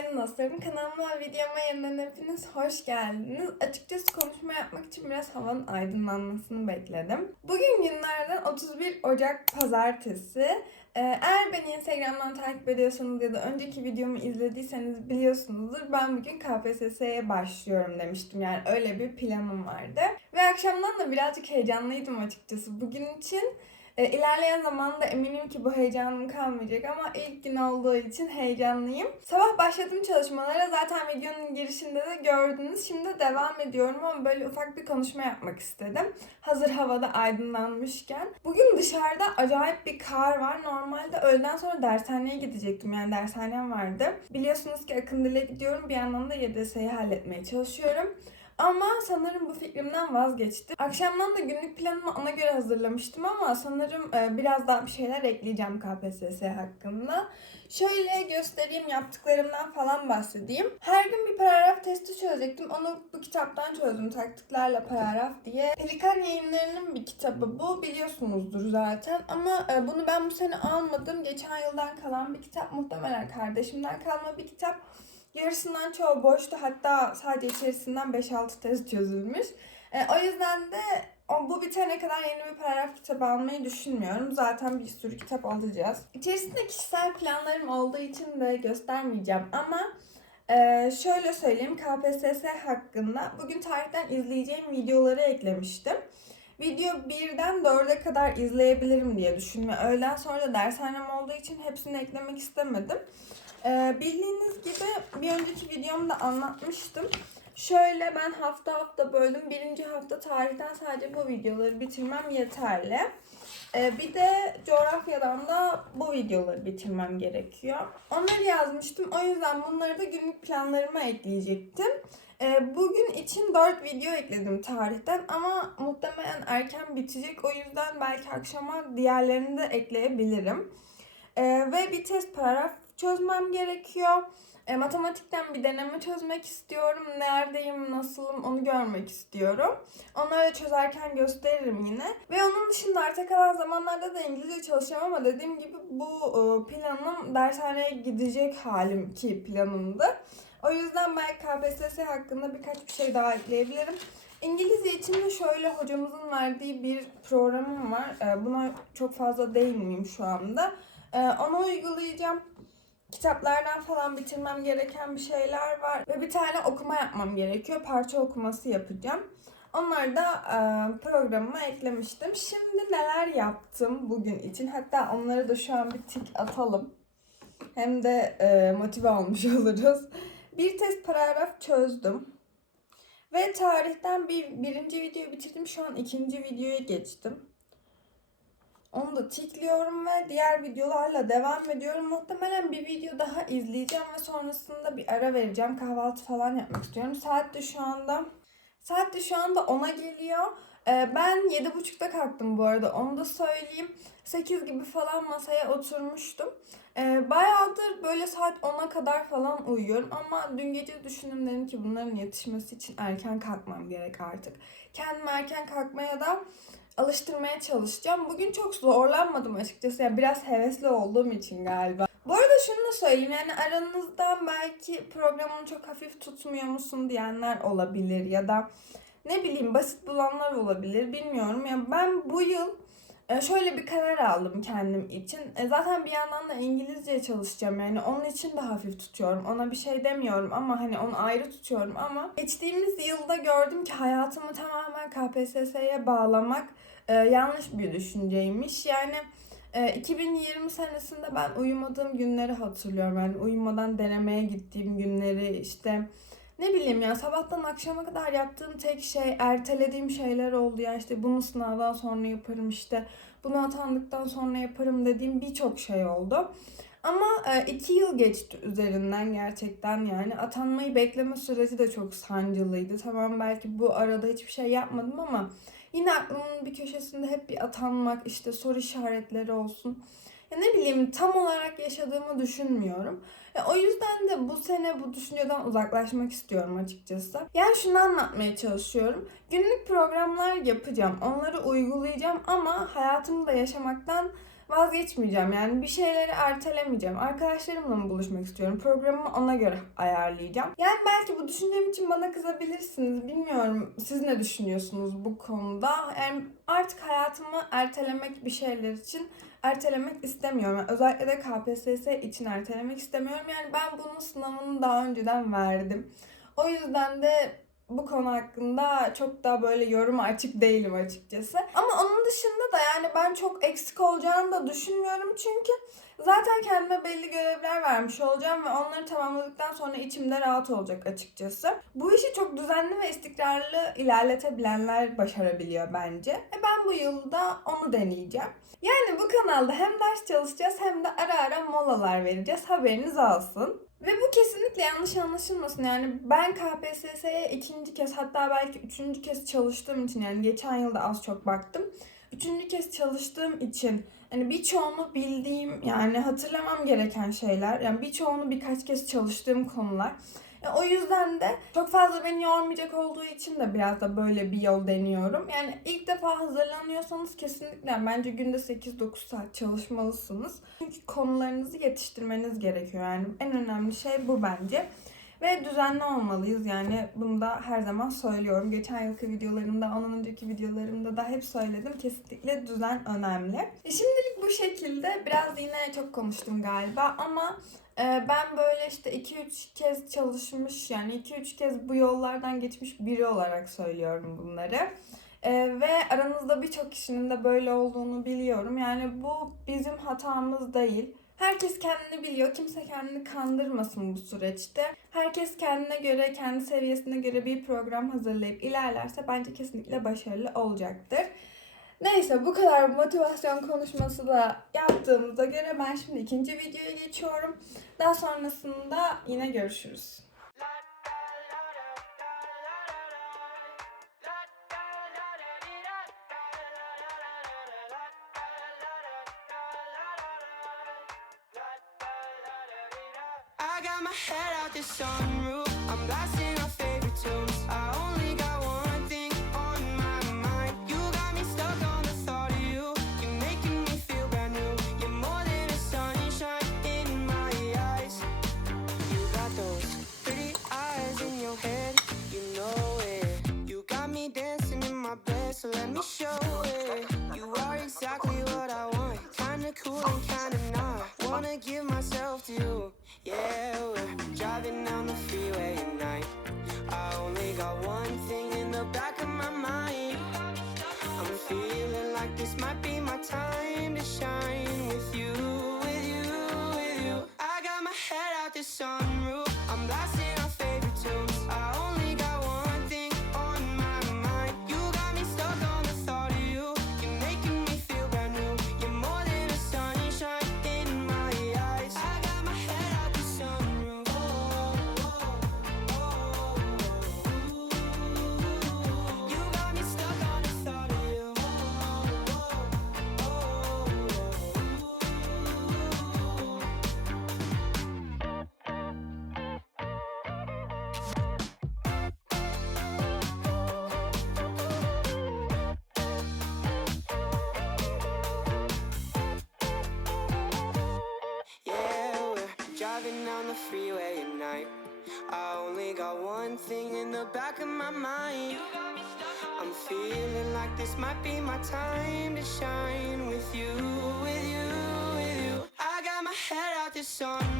dostlarım. Kanalıma videoma yeniden hepiniz hoş geldiniz. Açıkçası konuşma yapmak için biraz havanın aydınlanmasını bekledim. Bugün günlerden 31 Ocak Pazartesi. Ee, Eğer beni Instagram'dan takip ediyorsanız ya da önceki videomu izlediyseniz biliyorsunuzdur. Ben bugün KPSS'ye başlıyorum demiştim. Yani öyle bir planım vardı. Ve akşamdan da birazcık heyecanlıydım açıkçası bugün için. E, ilerleyen zamanda eminim ki bu heyecanım kalmayacak ama ilk gün olduğu için heyecanlıyım. Sabah başladım çalışmalara zaten videonun girişinde de gördünüz. Şimdi devam ediyorum ama böyle ufak bir konuşma yapmak istedim. Hazır havada aydınlanmışken. Bugün dışarıda acayip bir kar var. Normalde öğleden sonra dershaneye gidecektim yani dershanem vardı. Biliyorsunuz ki Akın Dil'e gidiyorum bir yandan da YDS'yi halletmeye çalışıyorum. Ama sanırım bu fikrimden vazgeçtim. Akşamdan da günlük planımı ona göre hazırlamıştım ama sanırım e, biraz daha bir şeyler ekleyeceğim KPSS hakkında. Şöyle göstereyim yaptıklarımdan falan bahsedeyim. Her gün bir paragraf testi çözecektim. Onu bu kitaptan çözdüm. Taktiklerle paragraf diye. Pelikan yayınlarının bir kitabı bu. Biliyorsunuzdur zaten. Ama e, bunu ben bu sene almadım. Geçen yıldan kalan bir kitap. Muhtemelen kardeşimden kalma bir kitap. Yarısından çoğu boştu. Hatta sadece içerisinden 5-6 test çözülmüş. E, o yüzden de o, bu bitene kadar yeni bir paragraf kitabı almayı düşünmüyorum. Zaten bir sürü kitap alacağız. İçerisinde kişisel planlarım olduğu için de göstermeyeceğim ama e, şöyle söyleyeyim KPSS hakkında bugün tarihten izleyeceğim videoları eklemiştim. Video 1'den 4'e kadar izleyebilirim diye düşündüm. Öğleden sonra da dershanem olduğu için hepsini eklemek istemedim. Ee, bildiğiniz gibi bir önceki videomda anlatmıştım. Şöyle ben hafta hafta böldüm. Birinci hafta tarihten sadece bu videoları bitirmem yeterli. Ee, bir de coğrafyadan da bu videoları bitirmem gerekiyor. Onları yazmıştım. O yüzden bunları da günlük planlarıma ekleyecektim. Ee, bugün için 4 video ekledim tarihten ama muhtemelen erken bitecek. O yüzden belki akşama diğerlerini de ekleyebilirim. Ee, ve bir test paragraf çözmem gerekiyor. E, matematikten bir deneme çözmek istiyorum. Neredeyim, nasılım onu görmek istiyorum. Onları da çözerken gösteririm yine. Ve onun dışında arta kalan zamanlarda da İngilizce çalışacağım ama dediğim gibi bu e, planım dershaneye gidecek halim ki planımdı. O yüzden belki KPSS hakkında birkaç bir şey daha ekleyebilirim. İngilizce için de şöyle hocamızın verdiği bir programım var. E, buna çok fazla değinmeyeyim şu anda. E, onu uygulayacağım kitaplardan falan bitirmem gereken bir şeyler var ve bir tane okuma yapmam gerekiyor. Parça okuması yapacağım. Onları da e, programıma eklemiştim. Şimdi neler yaptım bugün için? Hatta onları da şu an bir tik atalım. Hem de e, motive olmuş oluruz. Bir test paragraf çözdüm. Ve tarihten bir birinci videoyu bitirdim. Şu an ikinci videoya geçtim. Onu da tikliyorum ve diğer videolarla devam ediyorum. Muhtemelen bir video daha izleyeceğim ve sonrasında bir ara vereceğim. Kahvaltı falan yapmak istiyorum. Saat de şu anda saat de şu anda 10'a geliyor. Ee, ben 7.30'da kalktım bu arada. Onu da söyleyeyim. 8 gibi falan masaya oturmuştum. Ee, bayağıdır böyle saat 10'a kadar falan uyuyorum. Ama dün gece düşündüm dedim ki bunların yetişmesi için erken kalkmam gerek artık. Kendimi erken kalkmaya da alıştırmaya çalışacağım. Bugün çok zorlanmadım açıkçası. Yani biraz hevesli olduğum için galiba. Bu arada şunu da söyleyeyim. Yani aranızdan belki programını çok hafif tutmuyor musun diyenler olabilir. Ya da ne bileyim basit bulanlar olabilir. Bilmiyorum. Yani ben bu yıl e, şöyle bir karar aldım kendim için. E, Zaten bir yandan da İngilizce çalışacağım yani onun için de hafif tutuyorum. Ona bir şey demiyorum ama hani onu ayrı tutuyorum ama geçtiğimiz yılda gördüm ki hayatımı tamamen KPSS'ye bağlamak e, yanlış bir düşünceymiş. Yani e, 2020 senesinde ben uyumadığım günleri hatırlıyorum. Yani uyumadan denemeye gittiğim günleri işte ne bileyim ya sabahtan akşama kadar yaptığım tek şey ertelediğim şeyler oldu ya işte bunu sınavdan sonra yaparım işte bunu atandıktan sonra yaparım dediğim birçok şey oldu. Ama e, iki yıl geçti üzerinden gerçekten yani atanmayı bekleme süreci de çok sancılıydı. Tamam belki bu arada hiçbir şey yapmadım ama yine aklımın bir köşesinde hep bir atanmak işte soru işaretleri olsun. Ya ne bileyim tam olarak yaşadığımı düşünmüyorum. Ya o yüzden de bu sene bu düşünceden uzaklaşmak istiyorum açıkçası. Yani şunu anlatmaya çalışıyorum. Günlük programlar yapacağım. Onları uygulayacağım ama hayatımı da yaşamaktan vazgeçmeyeceğim. Yani bir şeyleri ertelemeyeceğim. Arkadaşlarımla mı buluşmak istiyorum? Programımı ona göre ayarlayacağım. Yani belki bu düşündüğüm için bana kızabilirsiniz. Bilmiyorum siz ne düşünüyorsunuz bu konuda? Yani artık hayatımı ertelemek bir şeyler için ertelemek istemiyorum. Yani özellikle de KPSS için ertelemek istemiyorum. Yani ben bunun sınavını daha önceden verdim. O yüzden de bu konu hakkında çok da böyle yoruma açık değilim açıkçası. Ama onun dışında da yani ben çok eksik olacağını da düşünmüyorum çünkü zaten kendime belli görevler vermiş olacağım ve onları tamamladıktan sonra içimde rahat olacak açıkçası. Bu işi çok düzenli ve istikrarlı ilerletebilenler başarabiliyor bence. E ben bu yılda onu deneyeceğim. Yani bu kanalda hem ders çalışacağız hem de ara ara molalar vereceğiz. Haberiniz olsun. Ve bu kesinlikle yanlış anlaşılmasın. Yani ben KPSS'ye ikinci kez hatta belki üçüncü kez çalıştığım için yani geçen yılda az çok baktım. Üçüncü kez çalıştığım için hani birçoğunu bildiğim yani hatırlamam gereken şeyler. Yani birçoğunu birkaç kez çalıştığım konular. E, o yüzden de çok fazla beni yormayacak olduğu için de biraz da böyle bir yol deniyorum. Yani ilk defa hazırlanıyorsanız kesinlikle bence günde 8-9 saat çalışmalısınız. Çünkü konularınızı yetiştirmeniz gerekiyor. Yani en önemli şey bu bence. Ve düzenli olmalıyız yani bunu da her zaman söylüyorum. Geçen yılki videolarımda, ondan önceki videolarımda da hep söyledim. Kesinlikle düzen önemli. E, Şimdilik bu şekilde biraz yine çok konuştum galiba ama ee, ben böyle işte 2-3 kez çalışmış yani 2-3 kez bu yollardan geçmiş biri olarak söylüyorum bunları. Ee, ve aranızda birçok kişinin de böyle olduğunu biliyorum. Yani bu bizim hatamız değil. Herkes kendini biliyor. Kimse kendini kandırmasın bu süreçte. Herkes kendine göre, kendi seviyesine göre bir program hazırlayıp ilerlerse bence kesinlikle başarılı olacaktır. Neyse bu kadar motivasyon konuşması da yaptığımıza göre ben şimdi ikinci videoya geçiyorum. Daha sonrasında yine görüşürüz. Got my head out the sunroof. I'm blasting our favorite tunes. I only got one thing on my mind. You got me stuck on the thought of you. You're making me feel brand new. You're more than a sunshine in my eyes. You got those pretty eyes in your head. You know it. You got me dancing in my bed, so let me show it. You are exactly what I want. Kinda cool and kinda driving down the freeway at night. I only got one thing in the back of my mind. I'm feeling like this might be my time to shine with you, with you, with you. I got my head out the sunroof.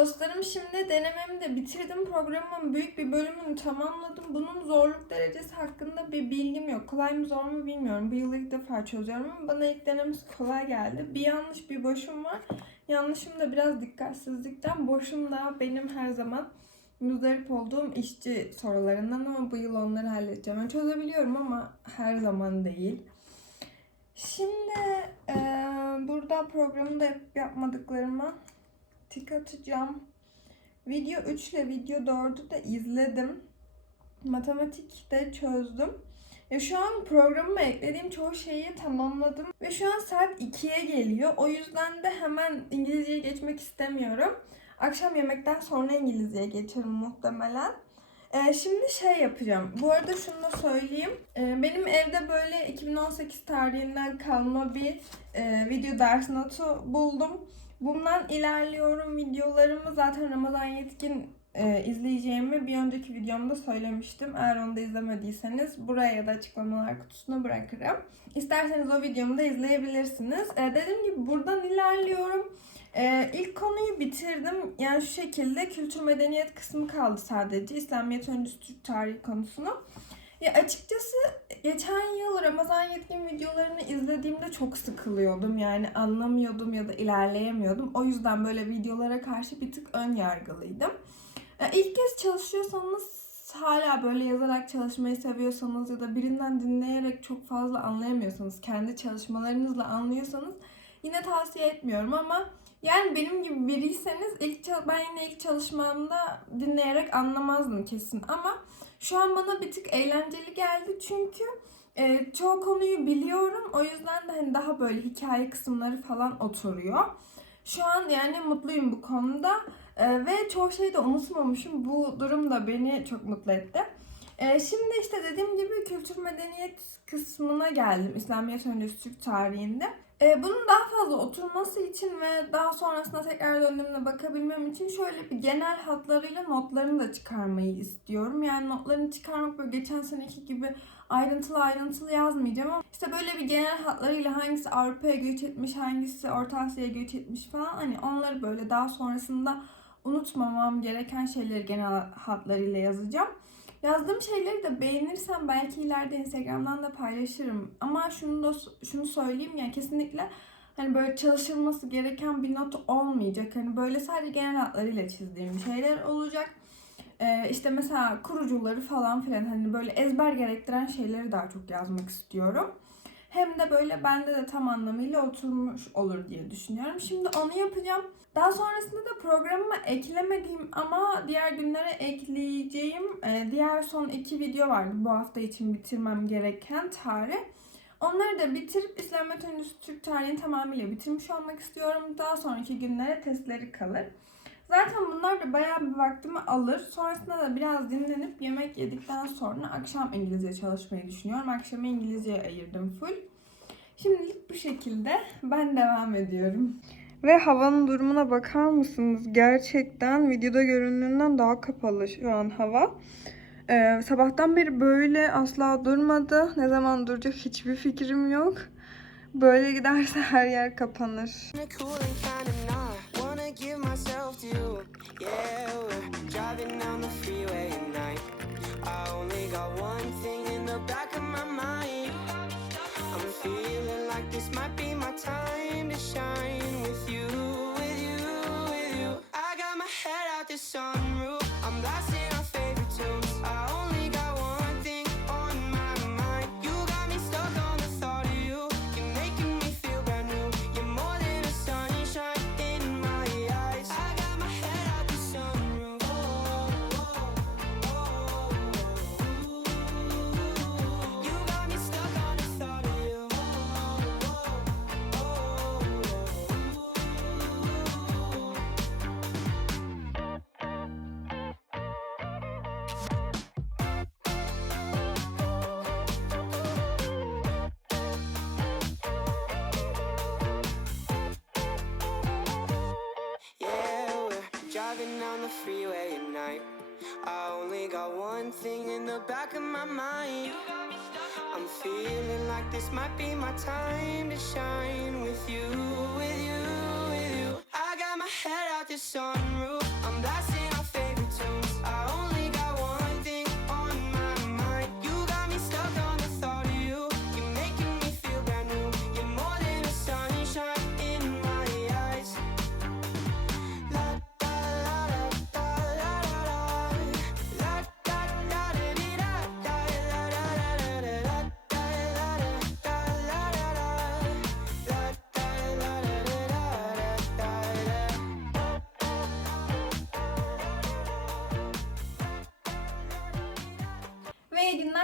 Dostlarım şimdi denememi de bitirdim. Programımın büyük bir bölümünü tamamladım. Bunun zorluk derecesi hakkında bir bilgim yok. Kolay mı zor mu bilmiyorum. Bu yıl ilk defa çözüyorum ama bana ilk denemesi kolay geldi. Bir yanlış bir boşum var. Yanlışım da biraz dikkatsizlikten. Boşum da benim her zaman müzdarip olduğum işçi sorularından ama bu yıl onları halledeceğim. Yani çözebiliyorum ama her zaman değil. Şimdi eee, burada programda yapmadıklarıma tik atacağım. Video 3 ile video 4'ü de izledim. Matematikte çözdüm. Ya şu an programıma eklediğim çoğu şeyi tamamladım. Ve şu an saat 2'ye geliyor. O yüzden de hemen İngilizceye geçmek istemiyorum. Akşam yemekten sonra İngilizceye geçerim muhtemelen. Ee, şimdi şey yapacağım. Bu arada şunu da söyleyeyim. Ee, benim evde böyle 2018 tarihinden kalma bir e, video ders notu buldum. Bundan ilerliyorum. Videolarımı zaten Ramazan Yetkin e, izleyeceğimi bir önceki videomda söylemiştim. Eğer onu da izlemediyseniz buraya ya da açıklamalar kutusuna bırakırım. İsterseniz o videomu da izleyebilirsiniz. E, dediğim gibi buradan ilerliyorum. E, ilk konuyu bitirdim. Yani şu şekilde kültür medeniyet kısmı kaldı sadece. İslamiyet öncesi Türk tarihi konusunu. Ya açıkçası geçen yıl Ramazan Yetkin videolarını izlediğimde çok sıkılıyordum. Yani anlamıyordum ya da ilerleyemiyordum. O yüzden böyle videolara karşı bir tık ön yargılıydım. İlk kez çalışıyorsanız hala böyle yazarak çalışmayı seviyorsanız ya da birinden dinleyerek çok fazla anlayamıyorsanız, kendi çalışmalarınızla anlıyorsanız yine tavsiye etmiyorum ama yani benim gibi biriyseniz ilk ben yine ilk çalışmamda dinleyerek anlamazdım kesin ama şu an bana bir tık eğlenceli geldi çünkü e, çoğu konuyu biliyorum. O yüzden de hani daha böyle hikaye kısımları falan oturuyor. Şu an yani mutluyum bu konuda. E, ve çoğu şeyi de unutmamışım. Bu durum da beni çok mutlu etti. E, şimdi işte dediğim gibi kültür medeniyet kısmına geldim. İslamiyet öncesi Türk tarihinde. E, bunun daha fazla oturması için ve daha sonrasında tekrar döndüğümde bakabilmem için şöyle bir genel hatlarıyla notlarını da çıkarmayı istiyorum. Yani notlarını çıkarmak böyle geçen seneki gibi ayrıntılı ayrıntılı yazmayacağım ama işte böyle bir genel hatlarıyla hangisi Avrupa'ya göç etmiş, hangisi Orta Asya'ya göç etmiş falan hani onları böyle daha sonrasında unutmamam gereken şeyleri genel hatlarıyla yazacağım. Yazdığım şeyleri de beğenirsem belki ileride Instagram'dan da paylaşırım. Ama şunu da şunu söyleyeyim yani kesinlikle hani böyle çalışılması gereken bir not olmayacak. Hani böyle sadece genel hatlarıyla çizdiğim şeyler olacak. Ee, işte mesela kurucuları falan filan hani böyle ezber gerektiren şeyleri daha çok yazmak istiyorum. Hem de böyle bende de tam anlamıyla oturmuş olur diye düşünüyorum. Şimdi onu yapacağım. Daha sonrasında da programıma eklemediğim ama diğer günlere ekleyeceğim e, diğer son iki video vardı bu hafta için bitirmem gereken tarih. Onları da bitirip İslamiyet öncesi Türk tarihini tamamıyla bitirmiş olmak istiyorum. Daha sonraki günlere testleri kalır. Zaten bunlar da bayağı bir vaktimi alır. Sonrasında da biraz dinlenip yemek yedikten sonra akşam İngilizce çalışmayı düşünüyorum. Akşamı İngilizceye ayırdım full. Şimdilik bu şekilde ben devam ediyorum. Ve havanın durumuna bakar mısınız? Gerçekten videoda göründüğünden daha kapalı şu an hava. Ee, sabahtan beri böyle asla durmadı. Ne zaman duracak hiçbir fikrim yok. Böyle giderse her yer kapanır. Wanna give myself to you. Yeah, we're driving down the freeway at night. I only got one thing in the back of my mind. I'm feeling like this might be my time to shine with you, with you, with you. I got my head out the sunroof. Got one thing in the back of my mind. I'm feeling like this might be my time to shine with you, with you, with you. I got my head out the sunroof.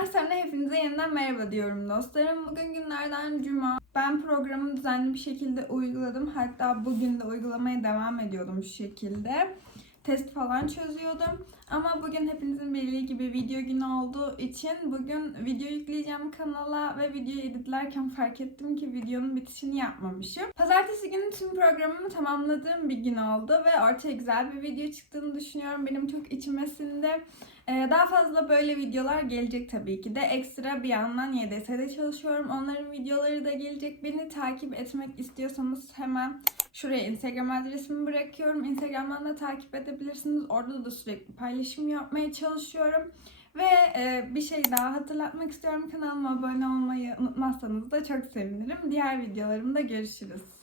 Sonra hepinize yeniden merhaba diyorum dostlarım. Bugün günlerden cuma. Ben programı düzenli bir şekilde uyguladım. Hatta bugün de uygulamaya devam ediyordum şu şekilde. test falan çözüyordum. Ama bugün hepinizin bildiği gibi video günü olduğu için bugün video yükleyeceğim kanala ve videoyu editlerken fark ettim ki videonun bitişini yapmamışım. Pazartesi günü tüm programımı tamamladığım bir gün oldu ve ortaya güzel bir video çıktığını düşünüyorum. Benim çok içime sindi. Ee, Daha fazla böyle videolar gelecek tabii ki de. Ekstra bir yandan YDS'de çalışıyorum. Onların videoları da gelecek. Beni takip etmek istiyorsanız hemen şuraya Instagram adresimi bırakıyorum. Instagram'dan da takip edebilirsiniz. Orada da sürekli paylaşım yapmaya çalışıyorum. Ve e, bir şey daha hatırlatmak istiyorum. Kanalıma abone olmayı unutmazsanız da çok sevinirim. Diğer videolarımda görüşürüz.